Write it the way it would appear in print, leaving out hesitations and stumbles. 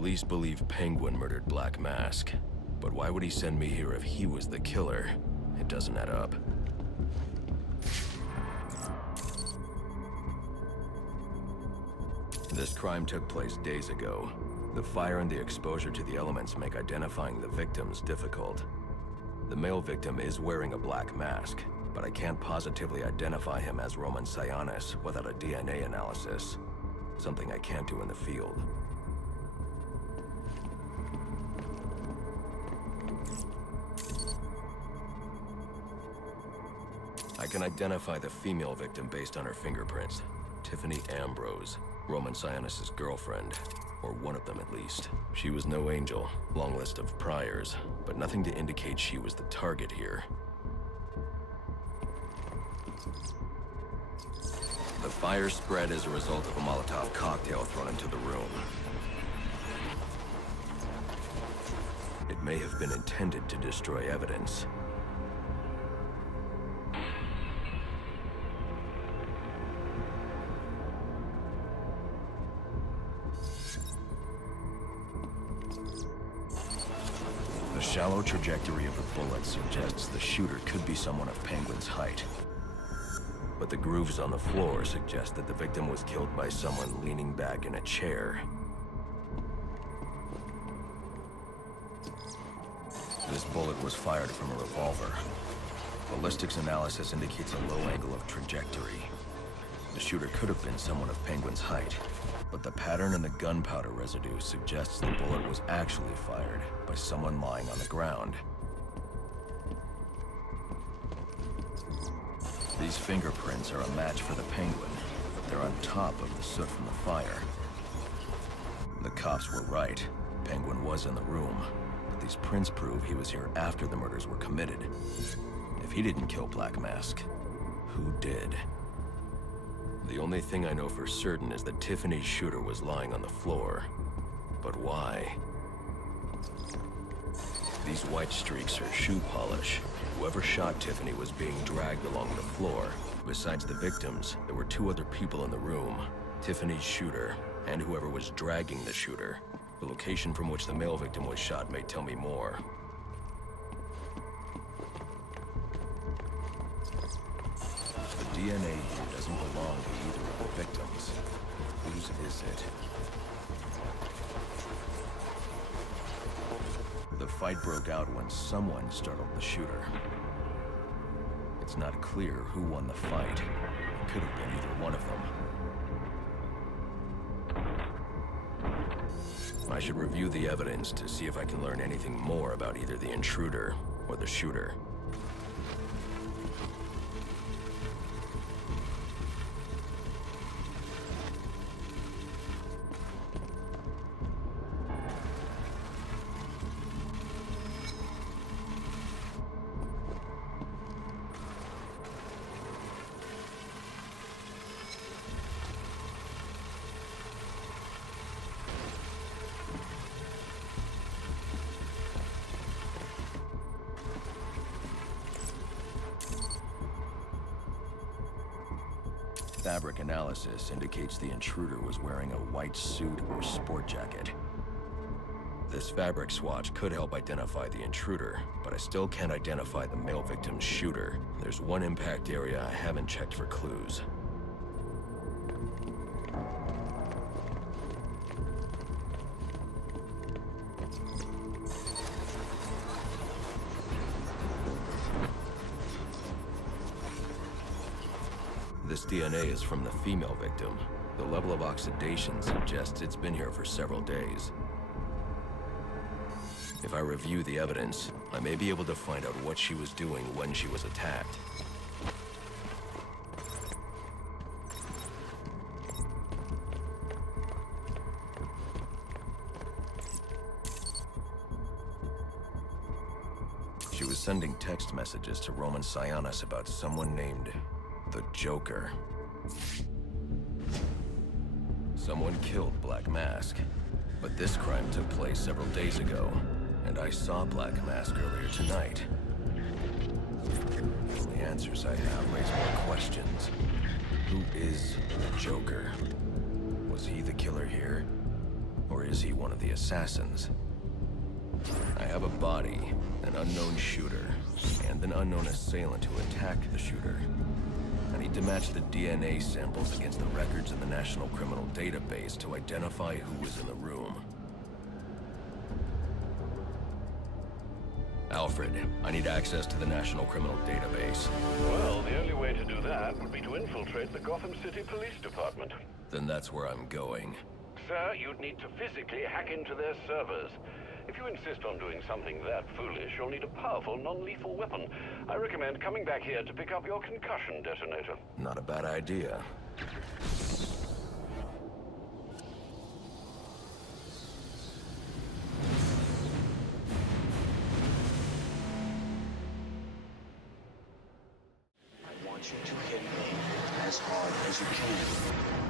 Police believe Penguin murdered Black Mask. But why would he send me here if he was the killer? It doesn't add up. This crime took place days ago. The fire and the exposure to the elements make identifying the victims difficult. The male victim is wearing a black mask, but I can't positively identify him as Roman Sionis without a DNA analysis. Something I can't do in the field. I can identify the female victim based on her fingerprints. Tiffany Ambrose, Roman Sionis' girlfriend. Or one of them at least. She was no angel, long list of priors, but nothing to indicate she was the target here. The fire spread as a result of a Molotov cocktail thrown into the room. It may have been intended to destroy evidence. The shallow trajectory of the bullet suggests the shooter could be someone of Penguin's height. But the grooves on the floor suggest that the victim was killed by someone leaning back in a chair. This bullet was fired from a revolver. Ballistics analysis indicates a low angle of trajectory. The shooter could have been someone of Penguin's height, but the pattern in the gunpowder residue suggests the bullet was actually fired by someone lying on the ground. These fingerprints are a match for the Penguin, but they're on top of the soot from the fire. The cops were right. Penguin was in the room, but these prints prove he was here after the murders were committed. If he didn't kill Black Mask, who did? The only thing I know for certain is that Tiffany's shooter was lying on the floor. But why? These white streaks are shoe polish. Whoever shot Tiffany was being dragged along the floor. Besides the victims, there were two other people in the room. Tiffany's shooter, and whoever was dragging the shooter. The location from which the male victim was shot may tell me more. The DNA here doesn't belong to either of the victims. Whose is it? The fight broke out when someone startled the shooter. It's not clear who won the fight. It could have been either one of them. I should review the evidence to see if I can learn anything more about either the intruder or the shooter. Fabric analysis indicates the intruder was wearing a white suit or sport jacket. This fabric swatch could help identify the intruder, but I still can't identify the male victim's shooter. There's one impact area I haven't checked for clues. This DNA is from the female victim. The level of oxidation suggests it's been here for several days. If I review the evidence, I may be able to find out what she was doing when she was attacked. She was sending text messages to Roman Sionis about someone named the Joker. Someone killed Black Mask, but this crime took place several days ago, and I saw Black Mask earlier tonight. The only answers I have raise more questions. Who is the Joker? Was he the killer here? Or is he one of the assassins? I have a body, an unknown shooter, and an unknown assailant who attacked the shooter. I need to match the DNA samples against the records in the National Criminal Database to identify who was in the room. Alfred, I need access to the National Criminal Database. Well, the only way to do that would be to infiltrate the Gotham City Police Department. Then that's where I'm going. Sir, you'd need to physically hack into their servers. If you insist on doing something that foolish, you'll need a powerful, non-lethal weapon. I recommend coming back here to pick up your concussion detonator. Not a bad idea. I want you to hit me as hard as you can.